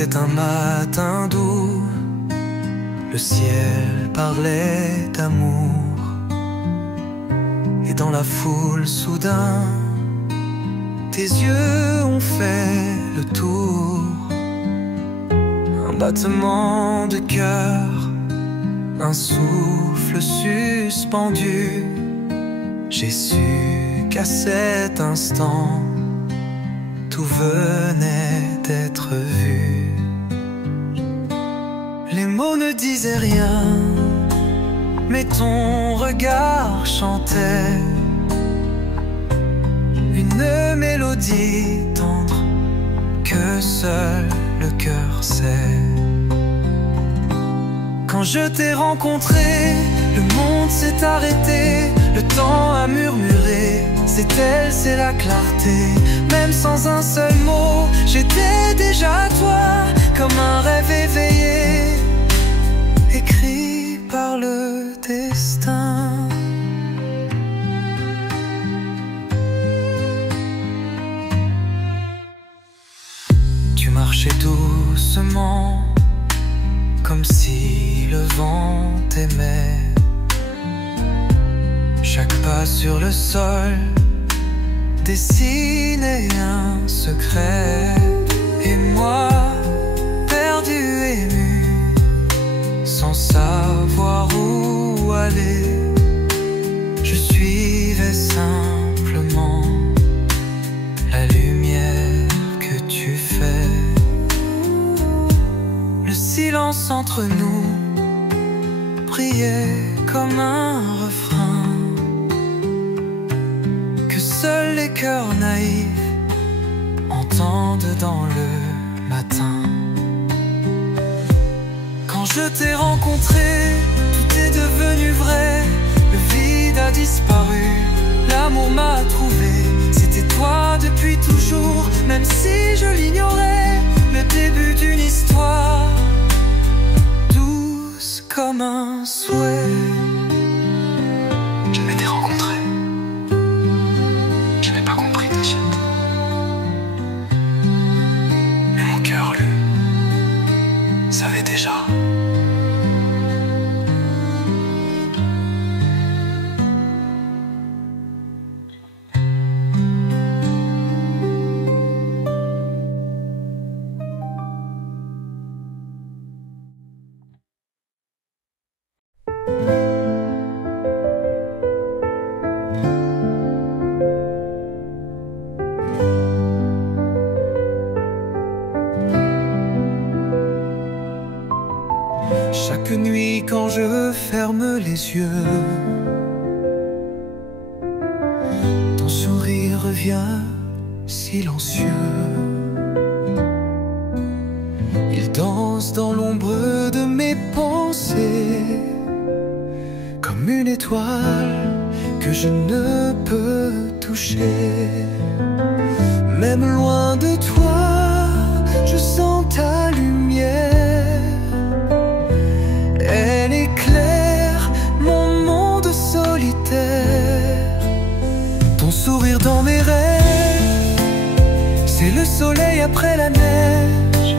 C'était un matin doux, le ciel parlait d'amour. Et dans la foule soudain, tes yeux ont fait le tour. Un battement de cœur, un souffle suspendu. J'ai su qu'à cet instant, tout venait d'être vu. Les mots ne disaient rien, mais ton regard chantait une mélodie tendre que seul le cœur sait. Quand je t'ai rencontré, le monde s'est arrêté, le temps a murmuré, c'est elle, c'est la clarté. Même sans un seul mot, j'étais déjà toi, comme un rêve éveillé, écrit par le destin. Tu marchais doucement, comme si le vent t'aimait. Chaque pas sur le sol dessinait un secret. Et moi, perdu, ému, sans savoir où aller, je suivais simplement la lumière que tu fais. Le silence entre nous priait comme un refrain que seuls les cœurs naïfs entendent dans le matin. Quand je t'ai rencontré, tout est devenu vrai. Le vide a disparu, l'amour m'a trouvé. C'était toi depuis toujours, même si je l'ignorais. Le début d'une histoire, douce comme un souhait. Je m'étais rencontré, je n'ai pas compris tes suites. Mais mon cœur, lui, savait déjà. Chaque nuit quand je ferme les yeux, ton sourire revient silencieux. Il danse dans l'ombre de mes pensées, comme une étoile que je ne peux toucher. Même loin de toi, je sens ta lumière. Elle éclaire mon monde solitaire. Ton sourire dans mes rêves, c'est le soleil après la neige.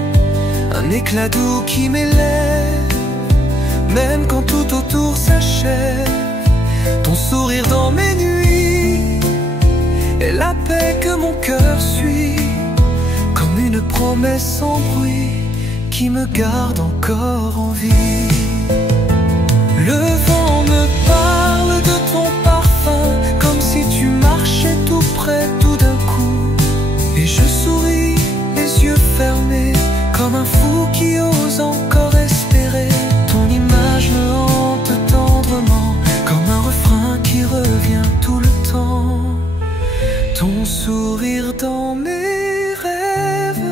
Un éclat doux qui m'élève, même quand tout autour s'achève. Ton sourire dans mes nuits est la paix que mon cœur suit, comme une promesse sans bruit qui me garde encore en vie. Le vent me parle de ton parfum, comme si tu marchais tout près tout d'un coup. Et je souris, les yeux fermés, comme un fou qui ose encore espérer. Ton image me hante tendrement, comme un refrain qui revient tout le temps. Ton sourire dans mes rêves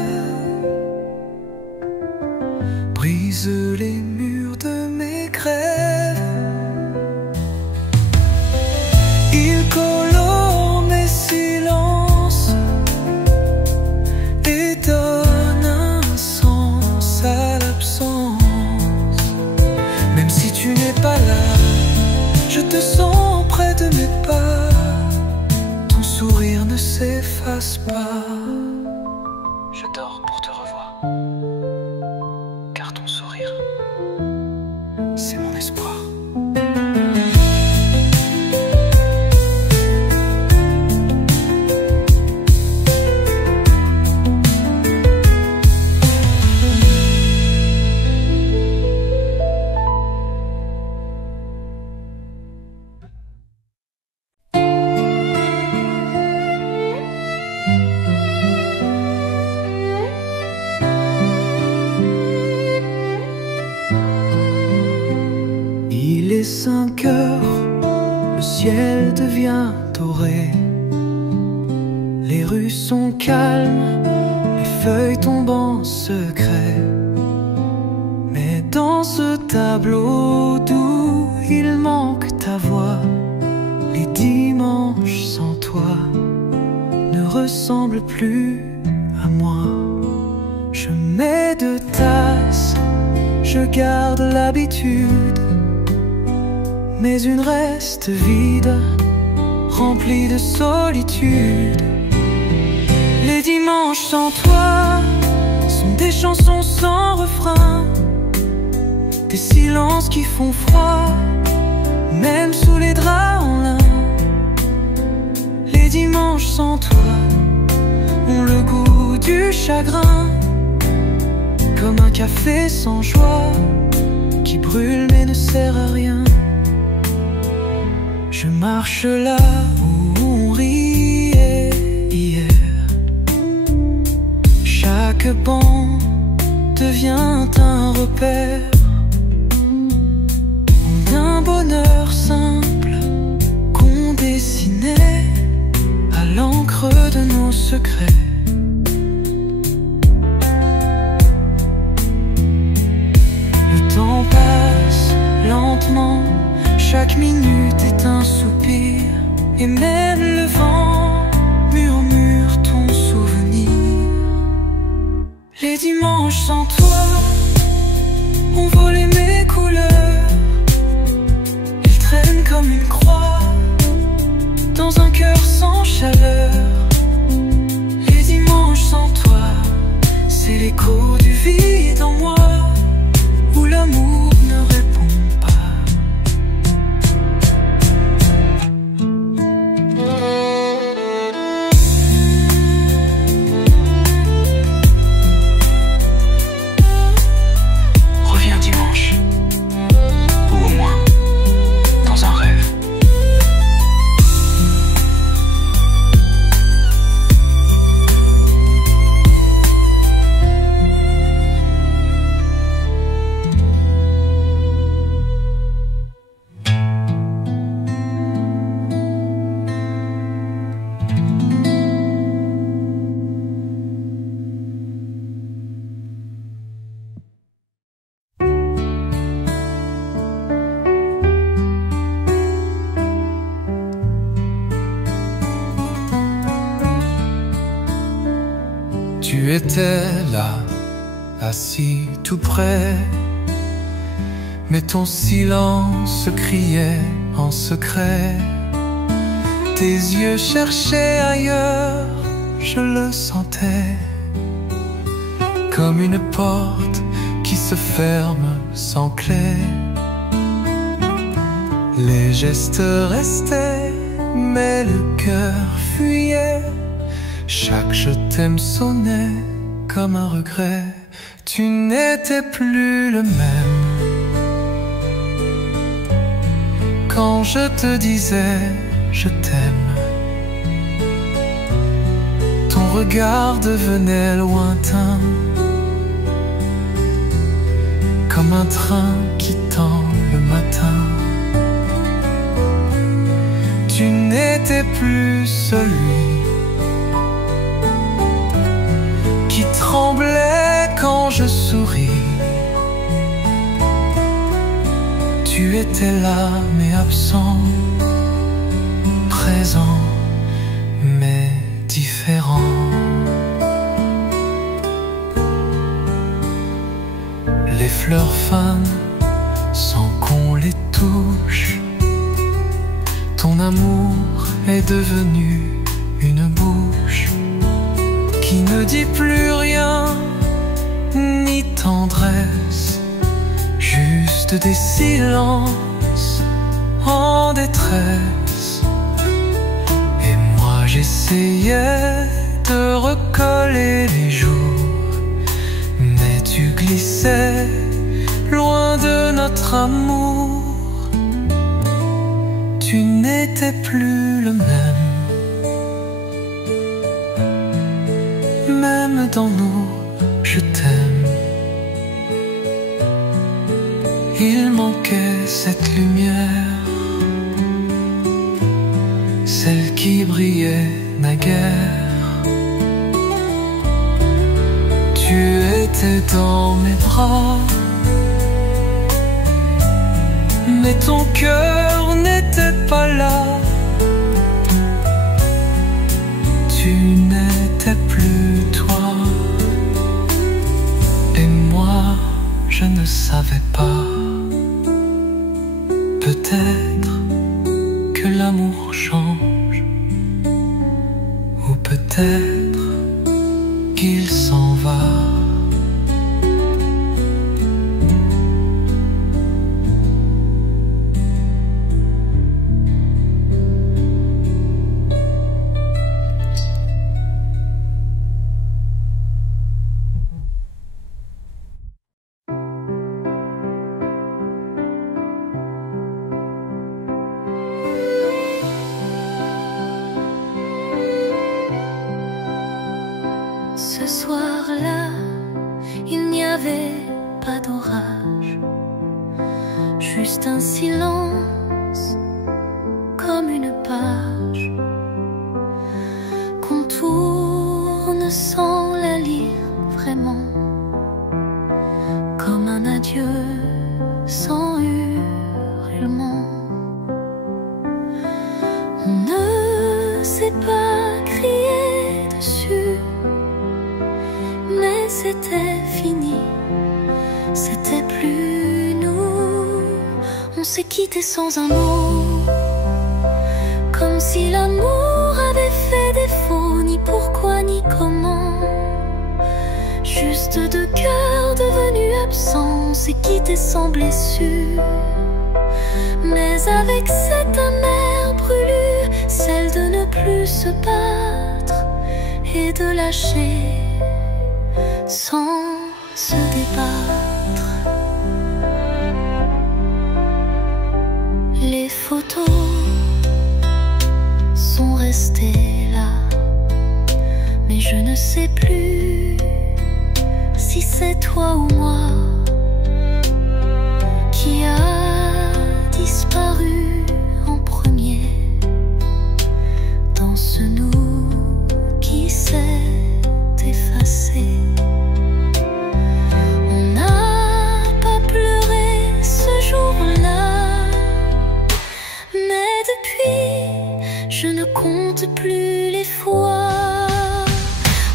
brise les murs de mes grèves. Il colore mes silences et donne un sens à l'absence. Même si tu n'es pas là, je te sens près de mes pas. Ton sourire ne s'efface pas. Je dors pour te revoir. devient doré. Les rues sont calmes, les feuilles tombent en secret. Mais dans ce tableau doux, il manque ta voix. Les dimanches sans toi ne ressemblent plus à moi. Je mets deux tasses, je garde l'habitude, mais une reste vide, remplie de solitude. Les dimanches sans toi sont des chansons sans refrain, des silences qui font froid, même sous les draps en lin. Les dimanches sans toi ont le goût du chagrin, comme un café sans joie, qui brûle mais ne sert à rien. Je marche là où on riait hier. Chaque banc devient un repère d'un bonheur simple qu'on dessinait à l'encre de nos secrets. Le temps passe lentement, chaque minute est un soupir, et même le vent murmure ton souvenir. Les dimanches sans toi ont volé mes couleurs, ils traînent comme une croix dans un cœur sans chaleur. Les dimanches sans toi, c'est l'écho du vide en moi, où l'amour ne répond pas. Reviens dimanche, ou au moins dans un rêve. Tu étais là, assis tout près, mais ton silence criait en secret. Tes yeux cherchaient ailleurs, je le sentais, comme une porte qui se ferme sans clé. Les gestes restaient, mais le cœur fuyait. Chaque je t'aime sonnait comme un regret. Tu n'étais plus le même quand je te disais je t'aime. Ton regard devenait lointain, comme un train qui tend le matin. Tu n'étais plus celui qui tremblait quand je souris. Tu étais là mais absent, présent mais différent. Les fleurs fanent sans qu'on les touche. Ton amour est devenu une bouche qui ne dit plus rien, ni tendresse, juste des silences en détresse. Et moi j'essayais de recoller les jours, mais tu glissais loin de notre amour. Tu n'étais plus le même. Même dans nous, je t'aime. Il manquait cette lumière naguère. Tu étais dans mes bras, mais ton cœur n'était pas là. Tu n'étais plus toi, et moi je ne savais pas. Peut-être que l'amour change, ou peut-être qu'il s'en va. Ce soir-là, il n'y avait pas d'orage, juste un silence comme une page qu'on tourne sans la lire vraiment, comme un adieu sans hurlement. On ne sait pas crier dessus, mais c'était fini, c'était plus nous. On s'est quitté sans un mot, comme si l'amour avait fait défaut, ni pourquoi ni comment. Juste deux cœurs devenus absents, on s'est quitté sans blessure, mais avec cette amère brûlure, celle de ne plus se battre et de lâcher sans se débattre. Les photos sont restées là, mais je ne sais plus si c'est toi ou moi qui a disparu en premier dans ce nous qui s'est effacé. Je ne compte plus les fois.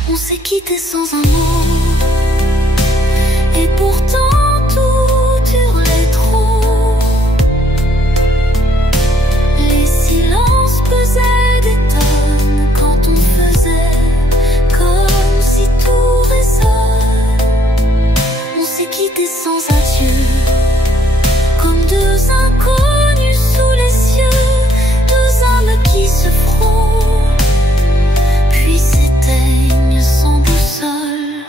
On s'est quitté sans un mot, et pourtant tout hurlait trop. Les silences pesaient des tonnes quand on faisait comme si tout résonne. On s'est quitté sans adieu, comme deux inconnus sous les cieux, deux âmes qui se frôlent, puis s'éteignent sans boussole.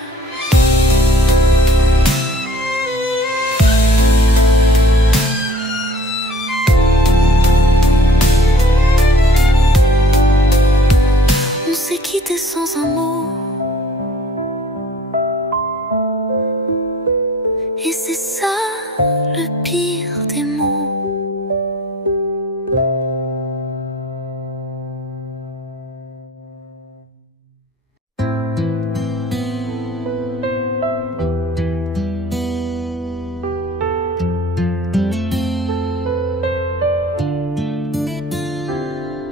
On s'est quitté sans un mot, et c'est ça le pire des mots.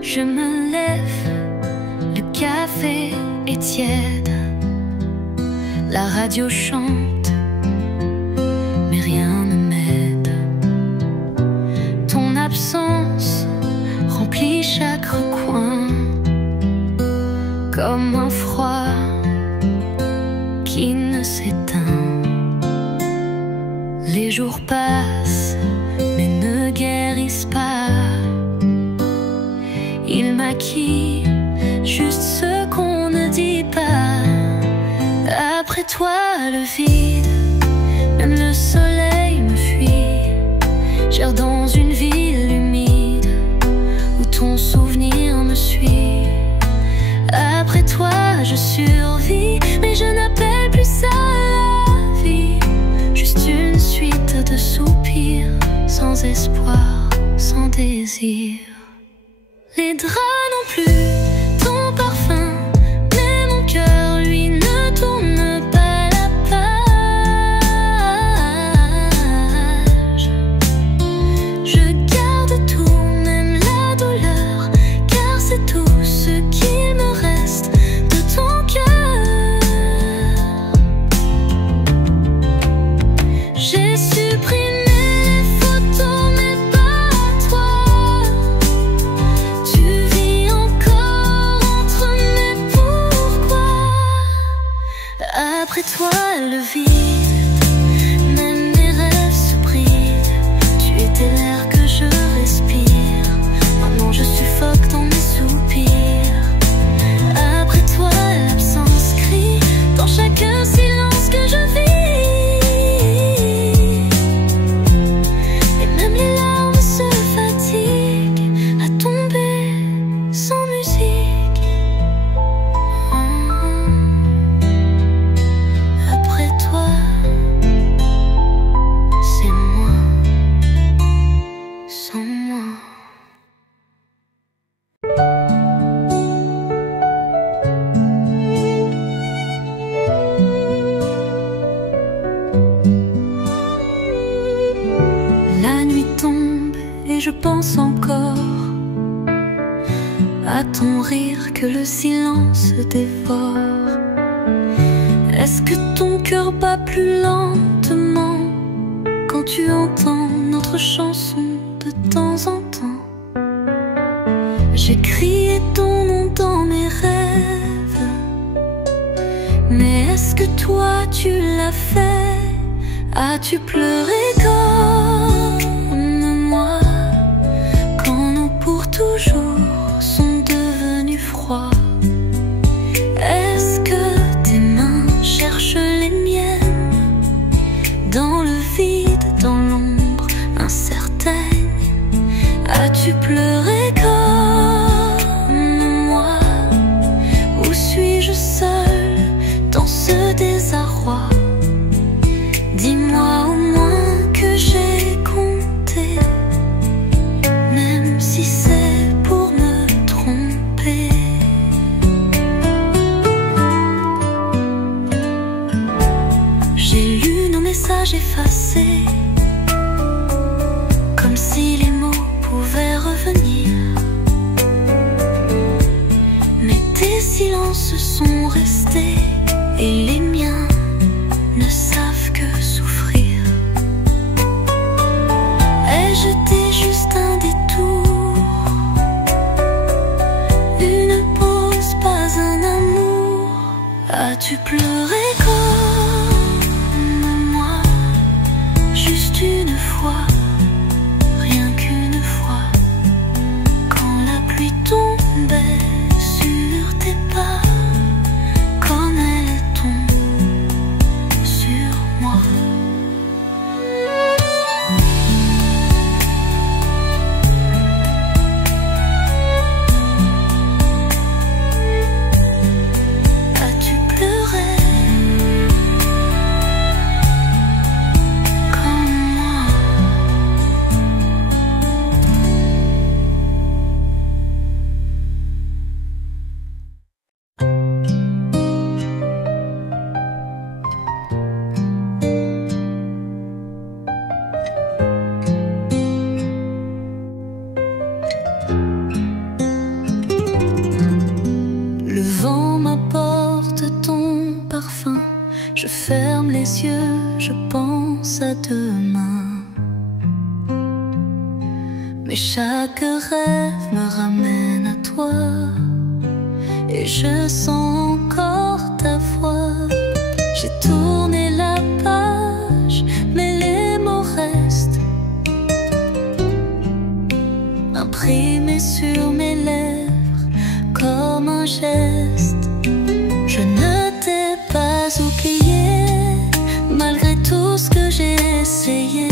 Je me lève, le café est tiède, la radio chante, mais rien ne m'aide. Ton absence remplit chaque recoin, comme un froid qui ne s'éteint. Les jours passent, mais ne guérissent pas. Il maquille juste ce qu'on ne dit pas. Après toi le vide, même le soleil me fuit. J'erre dans une ville humide où ton souvenir me suit. Après toi je survis, mais je n'appelle plus ça la vie. Juste une suite de soupirs, sans espoir, sans désir. Les draps non plus, ton parfum Après toi le vide, même mes rêves se brident. Tu étais l'air que je respire, maintenant je suffoque dans mes soupirs. Après toi l'absence crie dans chaque silence que je vis. Et même les larmes se fatiguent à tomber sans musique. Après toi, c'est moi, sans moi. La nuit tombe et je pense encore à ton rire que le silence dévore. Est-ce que ton cœur bat plus lentement quand tu entends notre chanson de temps en temps? J'ai crié ton nom dans mes rêves, mais est-ce que toi tu l'as fait? As-tu pleuré comme moi quand nos pour toujours sont devenus froids? Est-ce que tes mains cherchent les miennes dans le vide, dans l'ombre incertaine? As-tu pleuré comme moi, ou suis-je seule dans ce désarroi? Dis-moi au moins que j'ai compté, même si c'est pour me tromper. J'ai lu nos messages effacés, comme si les mots pouvaient revenir. Mais tes silences sont restés et les miens ne savent que souffrir. Ai-je été juste un détour, une pause, pas un amour? As-tu pleuré comme moi, juste une fois, rien qu'une fois, quand la pluie tombait sur tes pas, comme elle tombe sur moi? As-tu pleuré comme moi? Le vent m'apporte ton parfum, je ferme les yeux, je pense à demain. Mais chaque rêve me ramène à toi, et je sens encore ta voix. J'ai tourné la page, mais les mots restent imprimés sur mes lèvres comme un geste. Je ne t'ai pas oublié, malgré tout ce que j'ai essayé.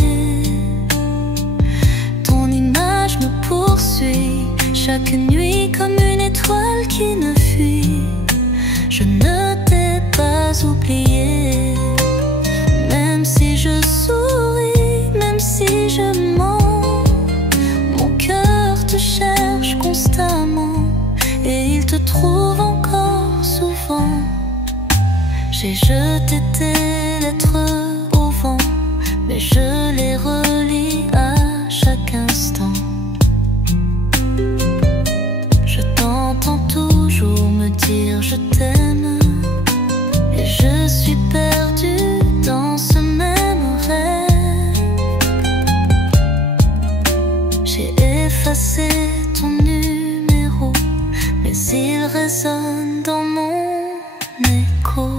Ton image me poursuit chaque nuit comme une étoile qui ne fuit. Je ne t'ai pas oublié, même si je souris, même si je mens, mon cœur te cherche constamment et il te trouve encore souvent. J'ai jeté tes lettres au vent, mais je les relis à chaque instant. Je t'entends toujours me dire je t'aime, et je suis perdue dans ce même rêve. J'ai effacé ton numéro, mais il résonne dans mon écho.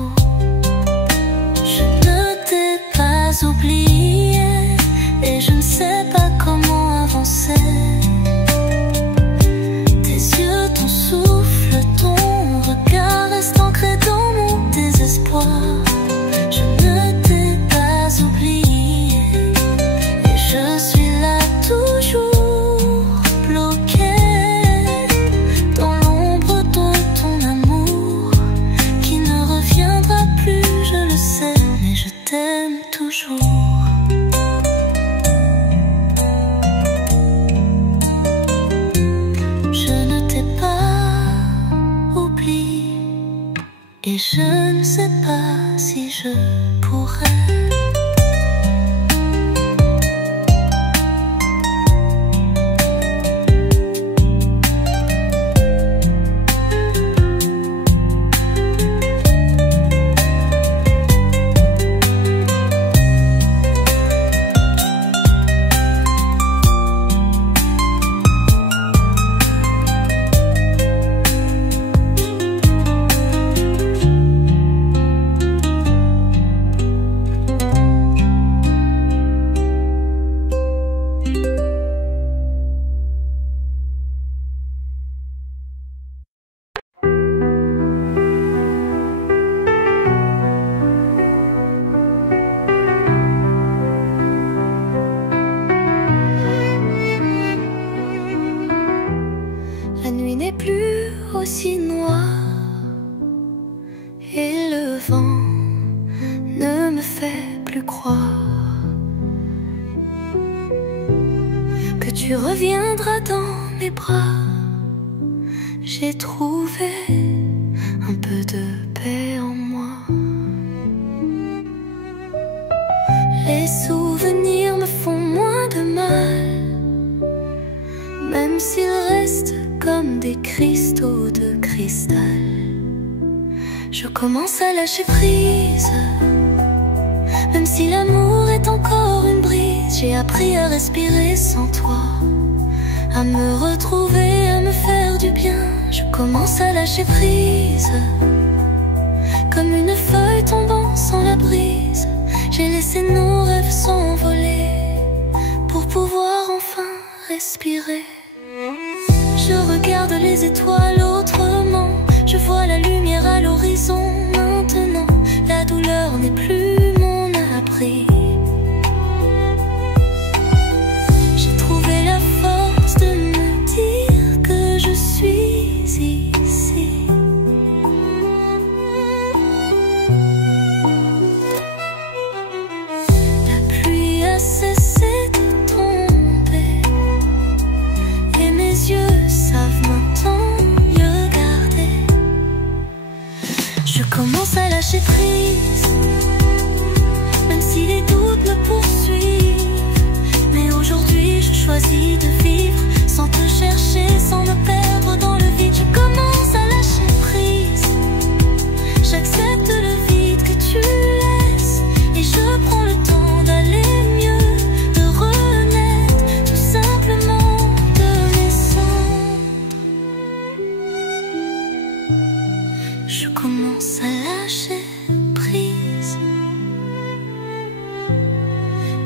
jour. Je ne t'ai pas oublié et je ne sais pas si je pourrais. La nuit n'est plus aussi noire et le vent ne me fait plus croire que tu reviendras dans mes bras. J'ai trouvé un peu de paix en moi. Les souvenirs me font moins de mal, même s'ils restent comme des cristaux de cristal. Je commence à lâcher prise, même si l'amour est encore une brise. J'ai appris à respirer sans toi, à me retrouver, à me faire du bien. Je commence à lâcher prise, comme une feuille tombant sans la brise. J'ai laissé nos rêves s'envoler pour pouvoir enfin respirer. Je regarde les étoiles autrement, je vois la lumière à l'horizon. Maintenant, la douleur n'est plus mon abri. J'ai trouvé la force de me dire que je suis ici. La pluie a cessé de tomber et mes yeux savent maintenant mieux garder. Je commence à lâcher prise, même si les doutes me poursuivent. Mais aujourd'hui je choisis de vivre sans te chercher, sans me perdre dans le vide. Je commence à lâcher prise, j'accepte le vide que tu laisses et je prends le temps d'aller mieux, de renaître tout simplement de mes cendres. Je commence à lâcher prise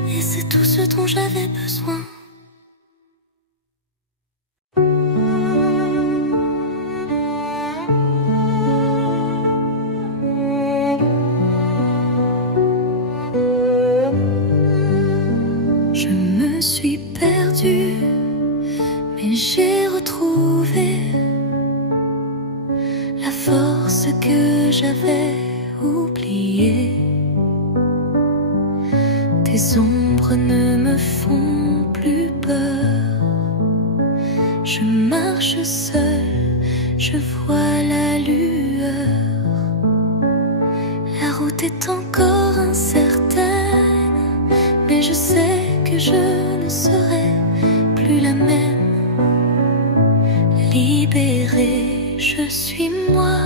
et c'est tout ce dont j'avais besoin. Je me suis perdue, mais j'ai retrouvé la force que j'avais oubliée. Tes ombres ne me font plus peur. Je marche seule, je vois la lueur. La route est encore incertaine, mais je sais que je ne serai plus la même. Libérée, je suis moi,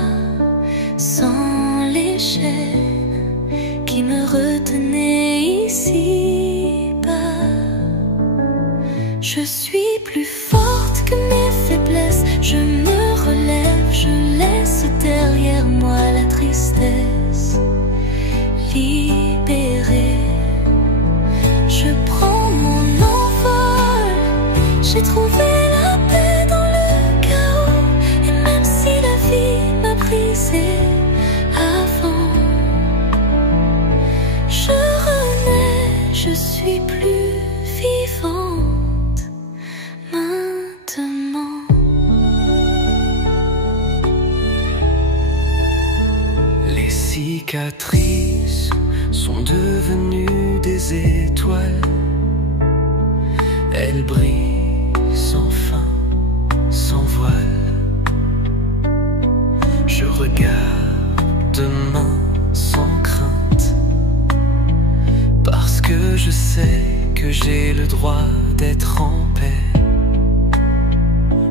sans les chaînes qui me retenaient ici-bas. Je suis plus forte que mes faiblesses, je me relève, je laisse derrière moi la tristesse. Libérée, je prends mon envol, j'ai trouvé la paix dans le chaos. Et même si la vie m'a brisé avant, je renais, je suis plus vivante maintenant. Les cicatrices sont devenues des Elle brille sans fin, sans voile. Je regarde demain sans crainte, parce que je sais que j'ai le droit d'être en paix.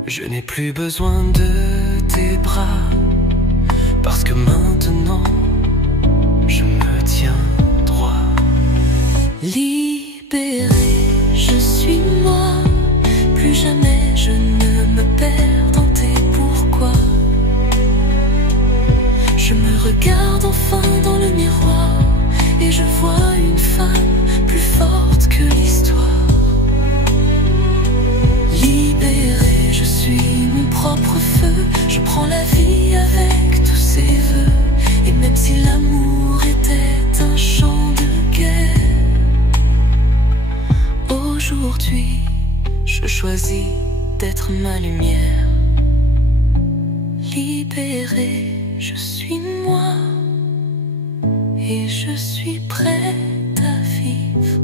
Je n'ai plus besoin de tes bras, parce que maintenant je me tiens droit. Libéré, je suis moi. Plus jamais je ne me perds dans tes pourquoi. Je me regarde enfin dans le miroir et je vois une femme plus forte que l'histoire. Libéré, je suis mon propre feu. Je prends la vie avec tous ses vœux. Et même si l'amour était un champ de guerre, aujourd'hui je choisis d'être ma lumière. Libéré, je suis moi et je suis prête à vivre.